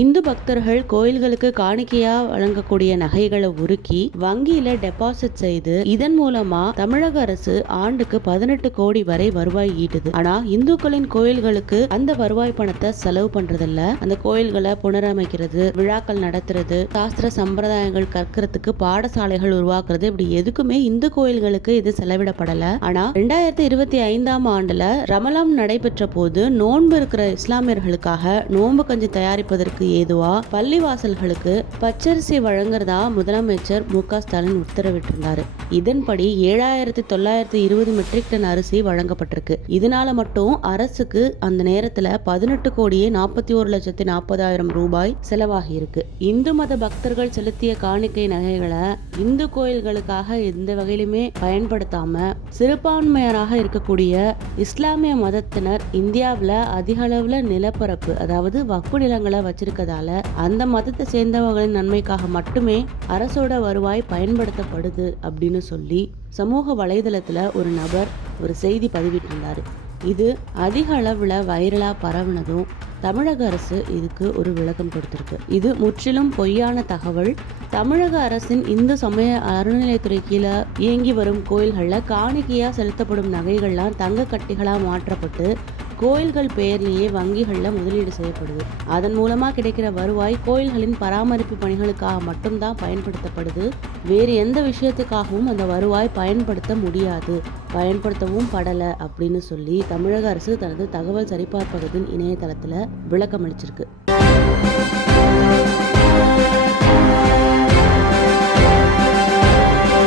இந்து பக்தர்கள் கோயில்களுக்கு காணிக்கையா வழங்கக்கூடிய நகைகளை உருக்கி வங்கியில டெபாசிட் செய்து இதன் மூலமா தமிழக அரசு ஆண்டுக்கு 18 கோடி வரை வருவாய் ஈட்டுது. ஆனா இந்துக்களின் கோயில்களுக்கு அந்த வருவாய் பணத்தை செலவு பண்றதில்ல. அந்த கோயில்களை புனரமைக்கிறது, விழாக்கள் நடத்துறது, சாஸ்திர சம்பிரதாயங்கள் கற்கிறதுக்கு பாடசாலைகள் உருவாக்குறது, இப்படி எதுக்குமே இந்து கோயில்களுக்கு இது செலவிடப்படல. ஆனா 2025ஆம் ஆண்டுல ரமலான் நடைபெற்ற போது நோன்பு இருக்கிற இஸ்லாமியர்களுக்காக நோன்பு கஞ்சி தயாரிப்பதற்கு ஏதுவா பள்ளிவாசல்களுக்கு பச்சரிசி வழங்குறதா முதலமைச்சர் மு.க. ஸ்டாலின் உத்தரவிட்டிருந்தாரு. இதன்படி 7920 மெட்ரிக் டன் அரிசி வழங்கப்பட்டிருக்கு. இதனால மட்டும் அரசுக்கு அந்த நேரத்துல 18 கோடியே 41,40,000 ரூபாய் செலவாகி இருக்கு. இந்து மத பக்தர்கள் செலுத்திய காணிக்கை நகைகளை இந்து கோயில்களுக்காக எந்த வகையிலுமே பயன்படுத்தாம சிறுபான்மையராக இருக்கக்கூடிய இஸ்லாமிய மதத்தினர் இந்தியாவில் அதிக அளவுல நிலப்பரப்பு, அதாவது வக்ஃபு நிலங்களை வச்சிருக்கதால அந்த மதத்தை சேர்ந்தவர்களின் நன்மைக்காக மட்டுமே அரசோட வருவாய் பயன்படுத்தப்படுது அப்படின்னு சொல்லி சமூக வலைதளத்துல ஒரு நபர் ஒரு செய்தி பதிவிட்டிருந்தாரு. இது அதிக அளவுல வைரலா பரவுனதும் தமிழக அரசு இதுக்கு ஒரு விளக்கம் கொடுத்திருக்கு. இது முற்றிலும் பொய்யான தகவல். தமிழக அரசின் இந்து சமய அறநிலையத்துறை கீழே இயங்கி வரும் கோயில்கள்ல காணிக்கையா செலுத்தப்படும் நகைகள்லாம் தங்க கட்டிகளா மாற்றப்பட்டு கோயில்கள் பெயர்லேயே வங்கிகள்ல முதலீடு செய்யப்படுது. அதன் மூலமா கிடைக்கிற வருவாய் கோயில்களின் பராமரிப்பு பணிகளுக்காக மட்டும்தான் பயன்படுத்தப்படுது. வேறு எந்த விஷயத்துக்காகவும் அந்த வருவாய் பயன்படுத்த முடியாது, பயன்படுத்தவும் படல அப்படின்னு சொல்லி தமிழக அரசு தனது தகவல் சரிபார்ப்பகத்தின் இணையதளத்துல விளக்கம் அளிச்சிருக்கு.